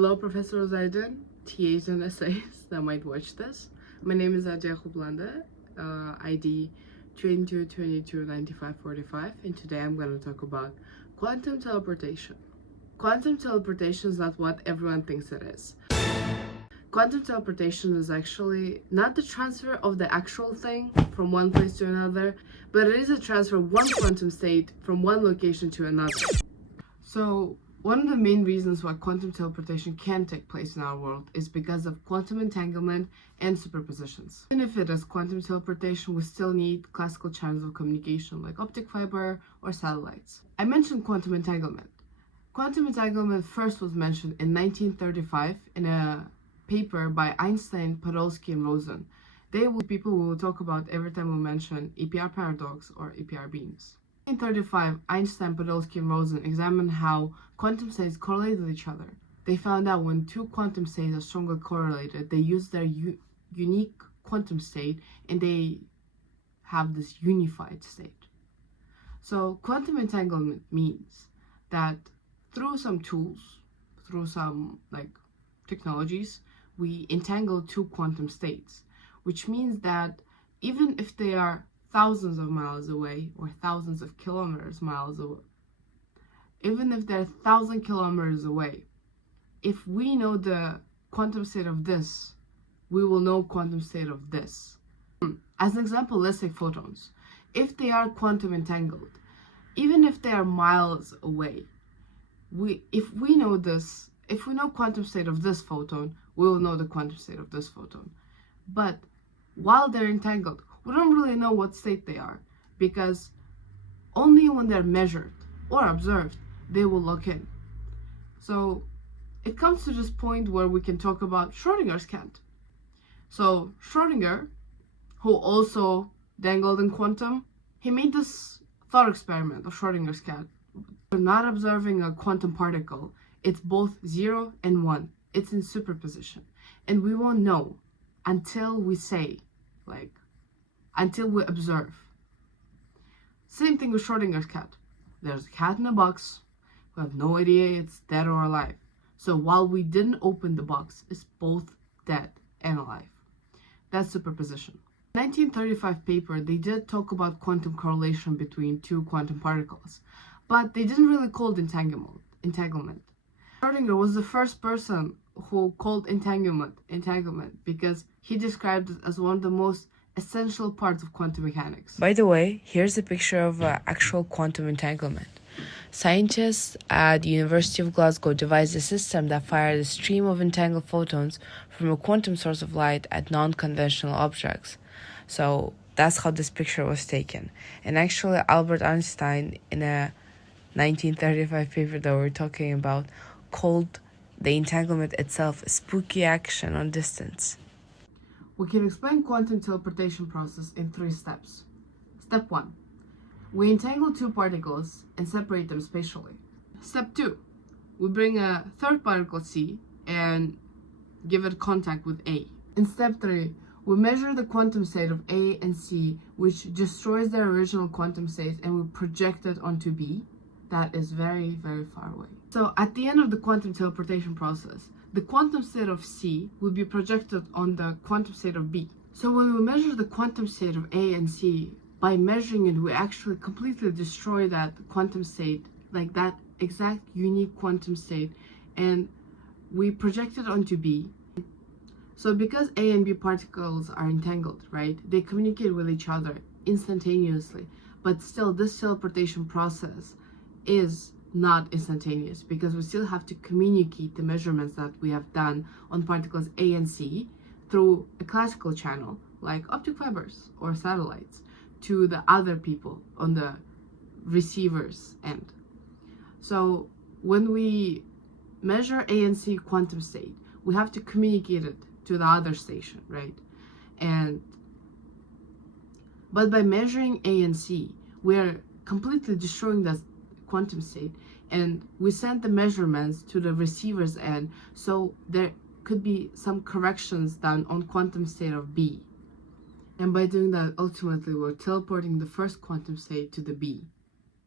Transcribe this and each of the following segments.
Hello, Professor Zaidan, TAs and essays that might watch this. My name is Ajay Khublanda, ID 22229545, and today I'm going to talk about quantum teleportation. Quantum teleportation is not what everyone thinks it is. Quantum teleportation is actually not the transfer of the actual thing from one place to another, but it is a transfer of one quantum state from one location to another. So, one of the main reasons why quantum teleportation can take place in our world is because of quantum entanglement and superpositions. Even if it is quantum teleportation, we still need classical channels of communication like optic fiber or satellites. I mentioned quantum entanglement. Quantum entanglement first was mentioned in 1935 in a paper by Einstein, Podolsky, and Rosen. They will be people we will talk about every time we mention EPR paradox or EPR beams. In 1935, Einstein, Podolsky, and Rosen examined how quantum states correlate with each other. They found out when two quantum states are strongly correlated, they use their unique quantum state and they have this unified state. So quantum entanglement means that through some tools, through some technologies, we entangle two quantum states, which means that even if they are thousands of miles away or thousands of miles away, even if they're 1,000 kilometers away, if we know the quantum state of this, we will know quantum state of this. As an example, let's take photons. If they are quantum entangled, even if they are miles away, if we know quantum state of this photon, we will know the quantum state of this photon. But while they're entangled, we don't really know what state they are, because only when they're measured or observed, they will lock in. So it comes to this point where we can talk about Schrodinger's cat. So Schrodinger, who also dangled in quantum, he made this thought experiment of Schrodinger's cat. We're not observing a quantum particle. It's both 0 and 1. It's in superposition. And we won't know until we say, until we observe. Same thing with Schrodinger's cat. There's a cat in a box. We have no idea it's dead or alive. So while we didn't open the box, it's both dead and alive. That's superposition. In 1935 paper, they did talk about quantum correlation between two quantum particles, but they didn't really call it entanglement. Schrodinger was the first person who called entanglement because he described it as one of the most essential parts of quantum mechanics. By the way, here's a picture of actual quantum entanglement. Scientists at the University of Glasgow devised a system that fired a stream of entangled photons from a quantum source of light at non-conventional objects. So that's how this picture was taken. And actually, Albert Einstein, in a 1935 paper that we're talking about, called the entanglement itself a spooky action on distance. We can explain quantum teleportation process in 3 steps. Step 1. We entangle two particles and separate them spatially. Step 2. We bring a third particle C and give it contact with A. In step 3, we measure the quantum state of A and C, which destroys their original quantum state, and we project it onto B. That is very, very far away. So at the end of the quantum teleportation process, the quantum state of C will be projected on the quantum state of B. So when we measure the quantum state of A and C, by measuring it, we actually completely destroy that quantum state, like that exact unique quantum state, and we project it onto B. So because A and B particles are entangled, right, they communicate with each other instantaneously, but still this teleportation process is not instantaneous because we still have to communicate the measurements that we have done on particles A and C through a classical channel like optic fibers or satellites to the other people on the receiver's end. So when we measure A and C quantum state, we have to communicate it to the other station, right? But by measuring A and C, we are completely destroying the quantum state, and we send the measurements to the receiver's end, so there could be some corrections done on quantum state of B. And by doing that, ultimately we're teleporting the first quantum state to the B,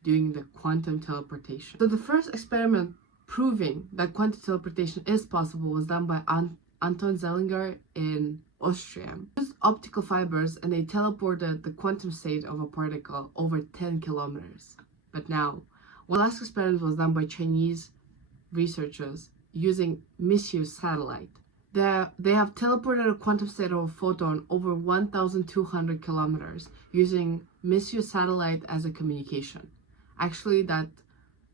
doing the quantum teleportation. So the first experiment proving that quantum teleportation is possible was done by Anton Zeilinger in Austria. They used optical fibers and they teleported the quantum state of a particle over 10 kilometers. But now, one last experiment was done by Chinese researchers using misuse satellite. They have teleported a quantum state of a photon over 1,200 kilometers using misuse satellite as a communication. Actually, that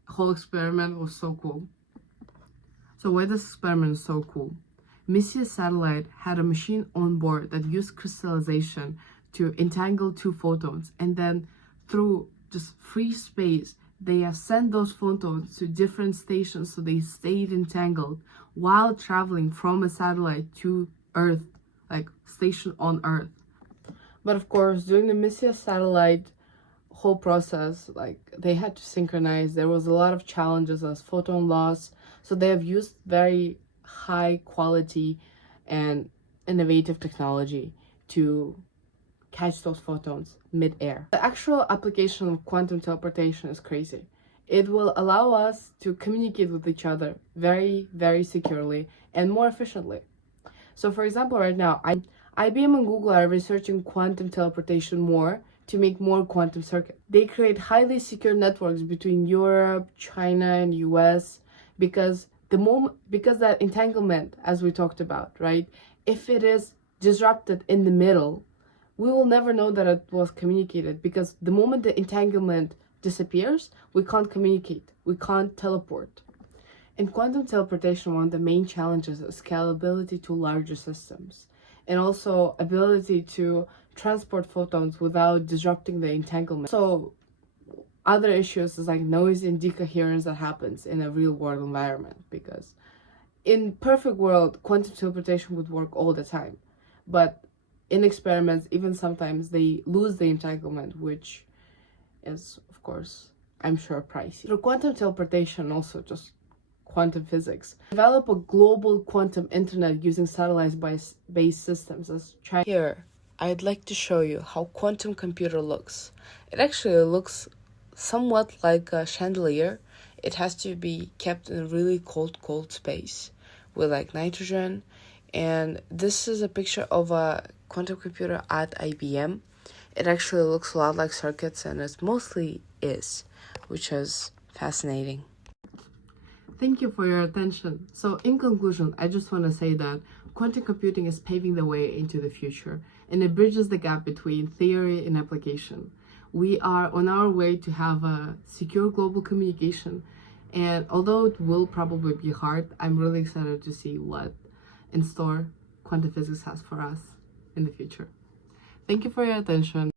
whole experiment was so cool. So why this experiment is so cool? Misuse satellite had a machine on board that used crystallization to entangle two photons, and then through just free space, they have sent those photons to different stations so they stayed entangled while traveling from a satellite to Earth, like station on Earth. But of course, during the Missia satellite whole process, like they had to synchronize. There was a lot of challenges as photon loss. So they have used very high quality and innovative technology to catch those photons mid-air. The actual application of quantum teleportation is crazy. It will allow us to communicate with each other very, very securely and more efficiently. So for example, right now, IBM and Google are researching quantum teleportation more to make more quantum circuits. They create highly secure networks between Europe, China, and US because that entanglement, as we talked about, right? If it is disrupted in the middle, we will never know that it was communicated, because the moment the entanglement disappears, we can't communicate, we can't teleport. In quantum teleportation, one of the main challenges is scalability to larger systems, and also ability to transport photons without disrupting the entanglement. So other issues is like noise and decoherence that happens in a real world environment, because in perfect world, quantum teleportation would work all the time. But in experiments, even sometimes they lose the entanglement, which is, of course, I'm sure pricey. Through quantum teleportation, also just quantum physics, develop a global quantum internet using satellite-based systems as China. Here, I'd like to show you how quantum computer looks. It actually looks somewhat like a chandelier. It has to be kept in a really cold space with like nitrogen. And this is a picture of a quantum computer at IBM. It actually looks a lot like circuits, and it mostly is, which is fascinating. Thank you for your attention. So in conclusion, I just want to say that quantum computing is paving the way into the future, and it bridges the gap between theory and application. We are on our way to have a secure global communication, and although it will probably be hard, I'm really excited to see what in store quantum physics has for us in the future. Thank you for your attention.